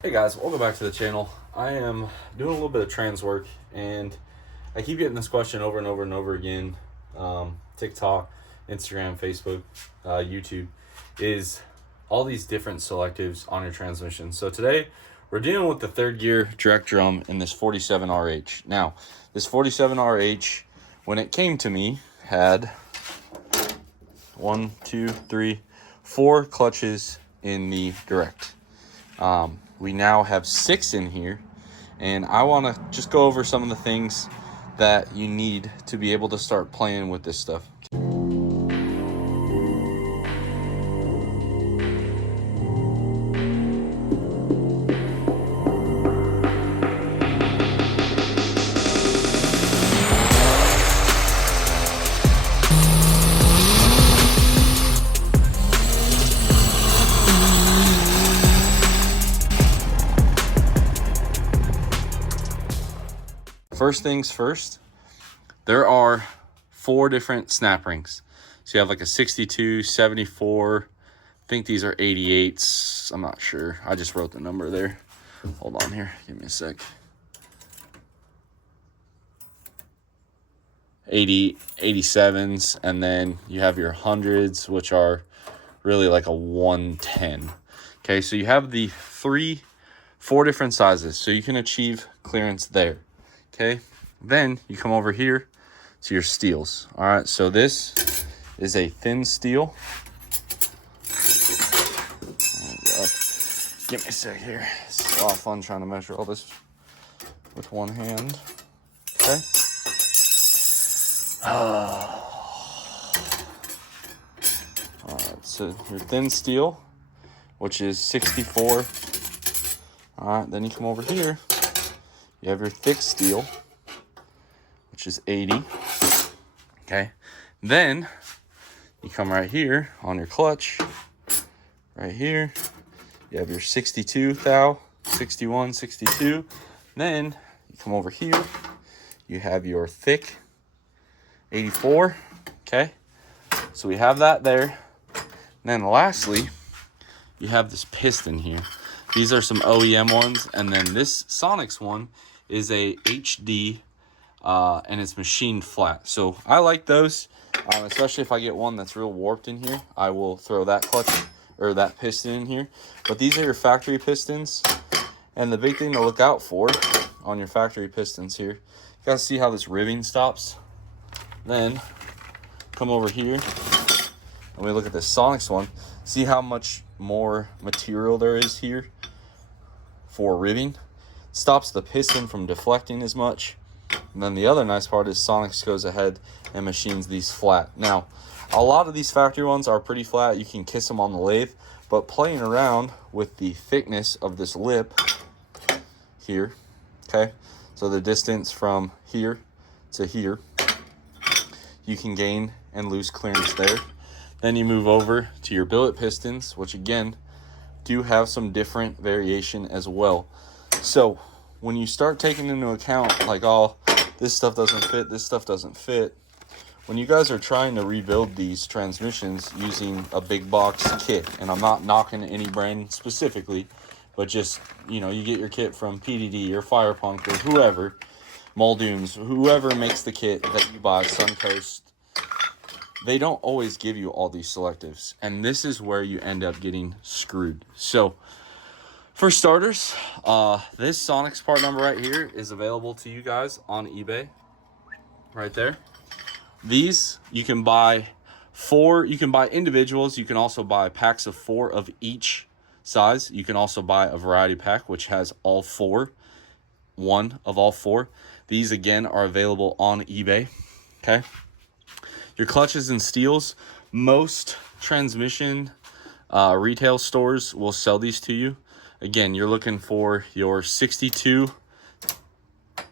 Hey guys, welcome back to the channel. I am doing a little bit of trans work and I keep getting this question over and over and over again. TikTok, Instagram, Facebook, YouTube, is all these different selectives on your transmission. So today we're dealing with the third gear direct drum in this 47RH. Now, this 47RH, when it came to me, had 4 clutches in the direct. We now have 6 in here, and I want to just go over some of the things that you need to be able to start playing with this stuff. First things first, there are 4 different snap rings. So you have like a 62, 74, I think these are 88s. I'm not sure. I just wrote the number there. Hold on here. Give me a sec. 87s, and then you have your 100s, which are really like a 110. Okay, so you have the 4 different sizes, so you can achieve clearance there. Okay, then you come over here to your steels. All right, so this is a thin steel. Give me a sec here. It's a lot of fun trying to measure all this with one hand. Okay. All right, so your thin steel, which is 64. All right, then you come over here. You have your thick steel, which is 80. Okay. Then you come right here on your clutch. Right here. You have your 62 thou, 61, 62. Then you come over here. You have your thick 84. Okay. So we have that there. And then lastly, you have this piston here. These are some OEM ones, and then this Sonics one is a HD, and it's machined flat. So I like those, especially if I get one that's real warped in here. I will throw that clutch or that piston in here. But these are your factory pistons, and the big thing to look out for on your factory pistons here, you gotta see how this ribbing stops. Then come over here, and we look at this Sonics one. See how much more material there is here for ribbing. Stops the piston from deflecting as much. And then the other nice part is Sonics goes ahead and machines these flat. Now, a lot of these factory ones are pretty flat. You can kiss them on the lathe, but playing around with the thickness of this lip here, okay, so the distance from here to here, you can gain and lose clearance there. Then you move over to your billet pistons, which again do have some different variation as well. So when you start taking into account like, oh, this stuff doesn't fit, this stuff doesn't fit, when you guys are trying to rebuild these transmissions using a big box kit, and I'm not knocking any brand specifically, but just, you know, you get your kit from PDD or Firepunk or whoever, Muldoons, whoever makes the kit that you buy, Suncoast, they don't always give you all these selectives, and this is where you end up getting screwed. So for starters, this Sonics part number right here is available to you guys on eBay right there. These you can buy 4, you can buy individuals, you can also buy packs of 4 of each size. You can also buy a variety pack which has all 4, one of all 4. These again are available on eBay. Okay. Your clutches and steels, most transmission retail stores will sell these to you. Again, you're looking for your 62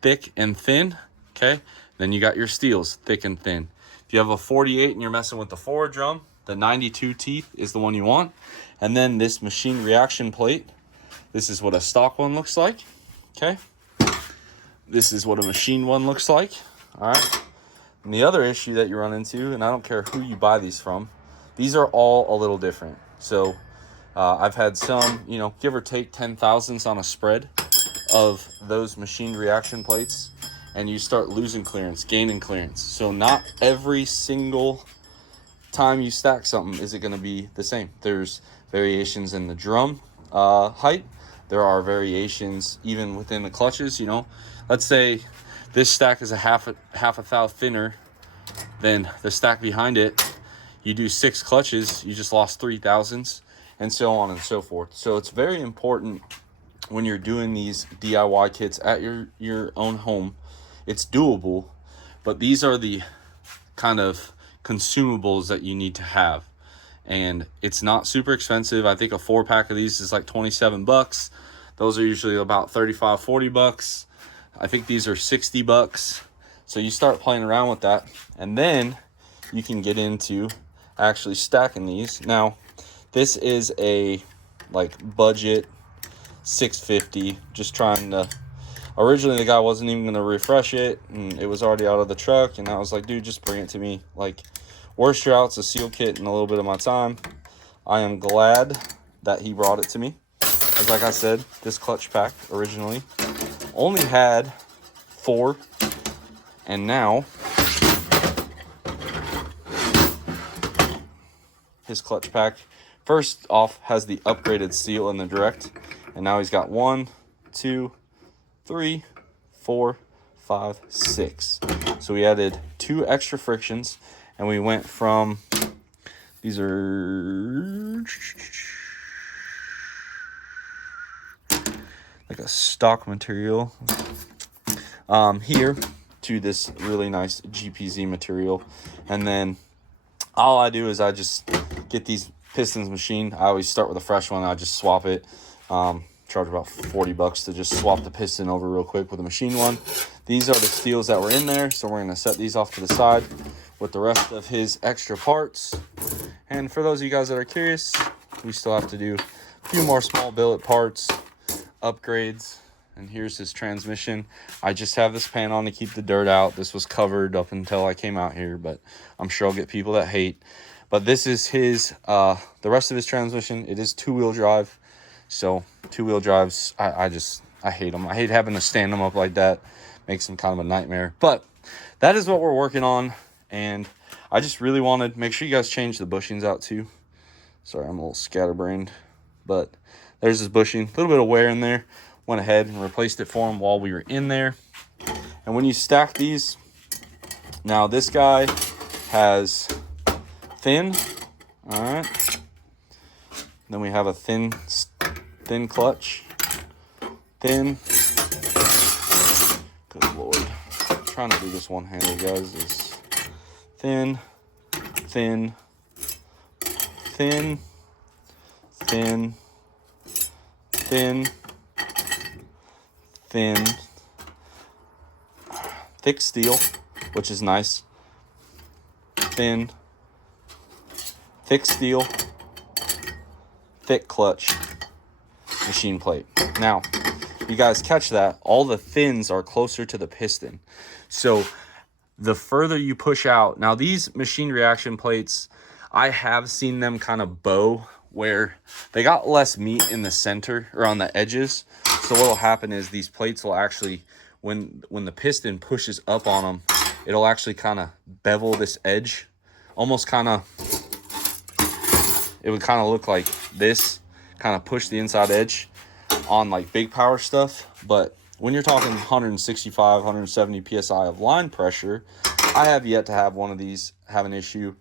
thick and thin, okay? Then you got your steels, thick and thin. If you have a 48 and you're messing with the forward drum, the 92 teeth is the one you want. And then this machine reaction plate, this is what a stock one looks like, okay? This is what a machine one looks like, all right? And the other issue that you run into, and I don't care who you buy these from, these are all a little different. So I've had some, you know, give or take 10 thousandths on a spread of those machined reaction plates, and you start losing clearance, gaining clearance. So not every single time you stack something is it going to be the same. There's variations in the drum height. There are variations even within the clutches. You know, let's say this stack is a half a thou thinner than the stack behind it. You do 6 clutches, you just lost 3 thousandths, and so on and so forth. So it's very important when you're doing these DIY kits at your own home. It's doable, but these are the kind of consumables that you need to have, and it's not super expensive. I think a 4-pack of these is like 27 bucks. Those are usually about 35, 40 bucks. I think these are 60 bucks. So you start playing around with that, and then you can get into actually stacking these. Now, this is a like budget 650, just trying to, originally the guy wasn't even going to refresh it, and it was already out of the truck, and I was like, dude, just bring it to me. Like, worst you're out's a seal kit and a little bit of my time. I am glad that he brought it to me, because like I said, this clutch pack originally only had 4, and now his clutch pack first off has the upgraded seal in the direct, and now he's got 1, 2, 3, 4, 5, 6. So we added 2 extra frictions, and we went from, these are like a stock material here, to this really nice GPZ material. And then all I do is I just get these pistons machined. I always start with a fresh one. I just swap it. Charge about 40 bucks to just swap the piston over real quick with a machine one. These are the steels that were in there, so we're going to set these off to the side with the rest of his extra parts. And for those of you guys that are curious, we still have to do a few more small billet parts, upgrades. And here's his transmission. I just have this pan on to keep the dirt out. This was covered up until I came out here, but I'm sure I'll get people that hate. But this is his, the rest of his transmission. It is 2-wheel drive. So 2-wheel drives, I hate them. I hate having to stand them up like that. Makes them kind of a nightmare. But that is what we're working on. And I just really wanted, make sure you guys change the bushings out too. Sorry, I'm a little scatterbrained. But there's this bushing, a little bit of wear in there. Went ahead and replaced it for him while we were in there. And when you stack these, now this guy has thin, all right. Then we have a thin clutch, thin. Good Lord, I'm trying to do this one-handed, guys. Is thin, thin, thin, thin, thin, thin, thick steel, which is nice, thin, thick steel, thick clutch, machine plate. Now, you guys catch that, all the thins are closer to the piston. So the further you push out, now these machine reaction plates, I have seen them kind of bow where they got less meat in the center or on the edges. So what will happen is these plates will actually, when the piston pushes up on them, it'll actually kind of bevel this edge. Almost kind of, it would kind of look like this, kind of push the inside edge on like big power stuff. But when you're talking 165, 170 PSI of line pressure, I have yet to have one of these have an issue.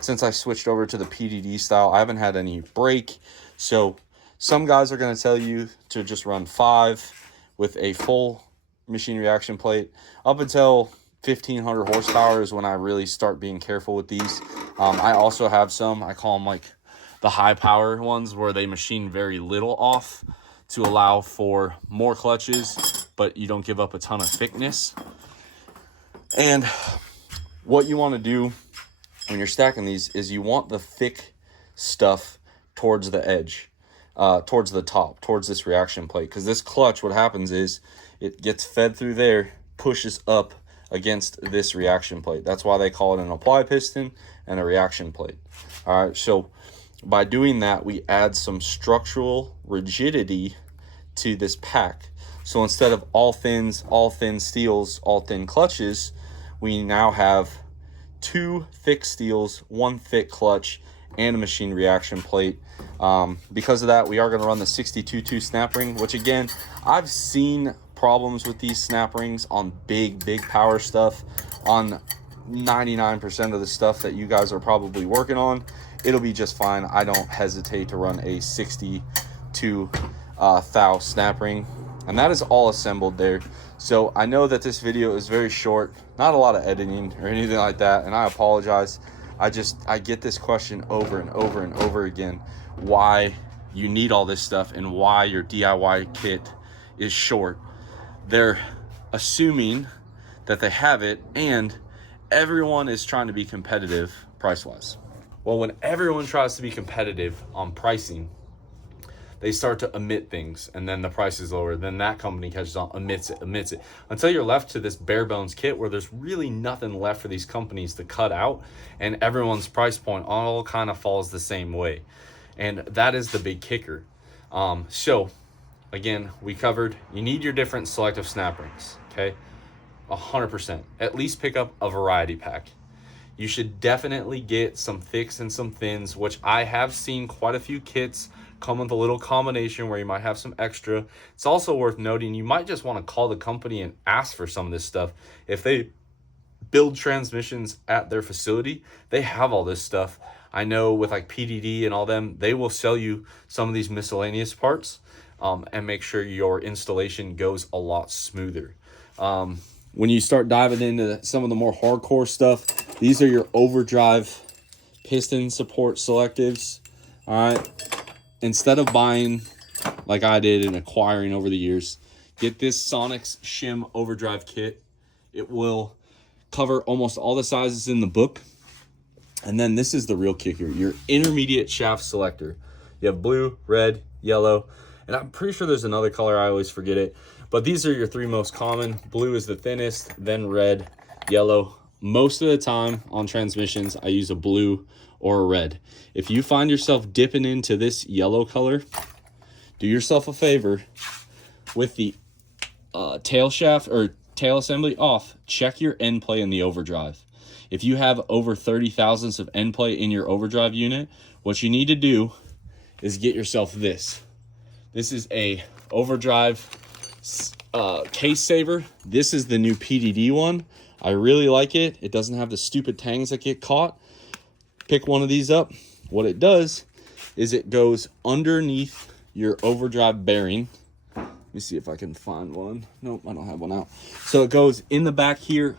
Since I switched over to the PDD style, I haven't had any break. So some guys are going to tell you to just run 5 with a full machine reaction plate. Up until 1500 horsepower is when I really start being careful with these. I also have some, I call them like the high power ones, where they machine very little off to allow for more clutches, but you don't give up a ton of thickness. And what you want to do when you're stacking these is you want the thick stuff towards the edge, towards the top, towards this reaction plate. Because this clutch, what happens is it gets fed through there, pushes up against this reaction plate. That's why they call it an apply piston and a reaction plate. All right, so By doing that, we add some structural rigidity to this pack. So instead of all thins, all thin steels, all thin clutches, we now have 2 thick steels, 1 thick clutch, and a machine reaction plate. Because of that, we are going to run the 62.2 snap ring, which again, I've seen problems with these snap rings on big power stuff. On 99% of the stuff that you guys are probably working on, it'll be just fine. I don't hesitate to run a 62 thou snap ring, and that is all assembled there. So I know that this video is very short, not a lot of editing or anything like that, and I apologize. I get this question over and over again, why you need all this stuff and why your DIY kit is short. They're assuming that they have it, and everyone is trying to be competitive price-wise. Well, when everyone tries to be competitive on pricing, they start to omit things, and then the price is lower. Then that company catches on, omits it, until you're left to this bare bones kit where there's really nothing left for these companies to cut out, and everyone's price point all kind of falls the same way. And that is the big kicker. So again, we covered, you need your different selective snap rings, okay? 100%. At least pick up a variety pack. You should definitely get some thicks and some thins, which I have seen quite a few kits come with a little combination where you might have some extra. It's also worth noting, you might just want to call the company and ask for some of this stuff. If they build transmissions at their facility, they have all this stuff. I know with like PDD and all them, they will sell you some of these miscellaneous parts and make sure your installation goes a lot smoother. When you start diving into some of the more hardcore stuff, these are your overdrive piston support selectives. All right. Instead of buying like I did and acquiring over the years, get this Sonic's shim overdrive kit. It will cover almost all the sizes in the book. And then this is the real kicker, your intermediate shaft selector. You have blue, red, yellow, and I'm pretty sure there's another color, I always forget it. But these are your 3 most common. Blue is the thinnest, then red, yellow. Most of the time on transmissions, I use a blue or a red. If you find yourself dipping into this yellow color, do yourself a favor with the tail shaft or tail assembly off, check your Endplay in the overdrive. If you have over 30 thousandths of Endplay in your overdrive unit, what you need to do is get yourself this. This is a overdrive case saver. This is the new PDD one. I really like it. It doesn't have the stupid tangs that get caught. Pick one of these up. What it does is it goes underneath your overdrive bearing. Let me see if I can find one. Nope, I don't have one out. So it goes in the back here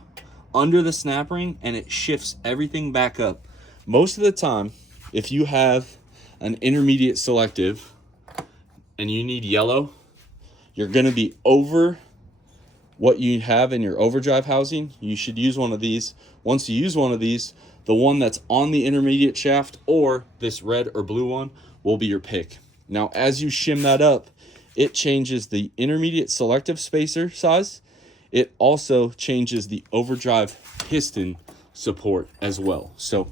under the snap ring, and it shifts everything back up. Most of the time, if you have an intermediate selective and you need yellow, you're going to be over what you have in your overdrive housing. You should use one of these. Once you use one of these, the one that's on the intermediate shaft or this red or blue one will be your pick. Now, as you shim that up, it changes the intermediate selective spacer size. It also changes the overdrive piston support as well. So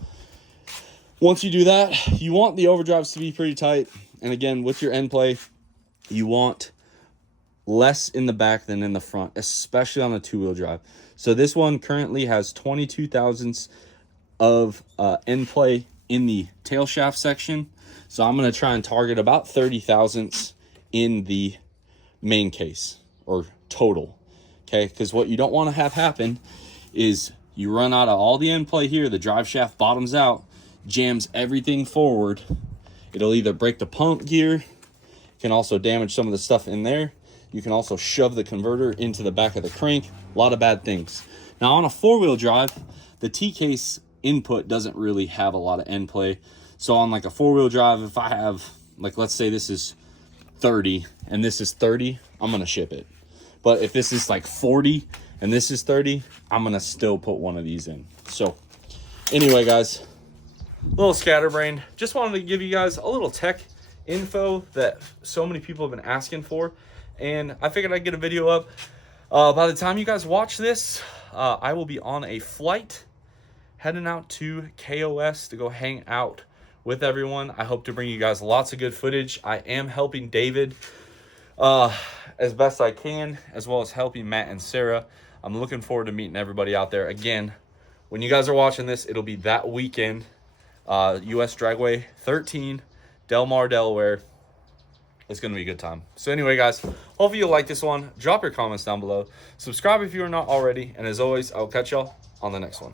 once you do that, you want the overdrives to be pretty tight. And again, with your Endplay, you want less in the back than in the front, especially on a 2-wheel drive. So this one currently has 22 thousandths of Endplay in the tail shaft section. So I'm going to try and target about 30 thousandths in the main case or total. Okay, because what you don't want to have happen is you run out of all the Endplay here, the drive shaft bottoms out, jams everything forward. It'll either break the pump gear, can also damage some of the stuff in there. You can also shove the converter into the back of the crank. A lot of bad things. Now on a 4-wheel drive, the T-case input doesn't really have a lot of Endplay. So on like a 4-wheel drive, if I have, like let's say this is 30 and this is 30, I'm going to ship it. But if this is like 40 and this is 30, I'm going to still put one of these in. So anyway, guys, little scatterbrain. Just wanted to give you guys a little tech info that so many people have been asking for. And I figured I'd get a video up. By the time you guys watch this, I will be on a flight heading out to KOS to go hang out with everyone. I hope to bring you guys lots of good footage. I am helping David as best I can, as well as helping Matt and Sarah. I'm looking forward to meeting everybody out there. Again, when you guys are watching this, it'll be that weekend. US Dragway 13, Del Mar, Delaware. It's going to be a good time. So anyway, guys, hopefully you'll like this one. Drop your comments down below. Subscribe if you are not already. And as always, I'll catch y'all on the next one.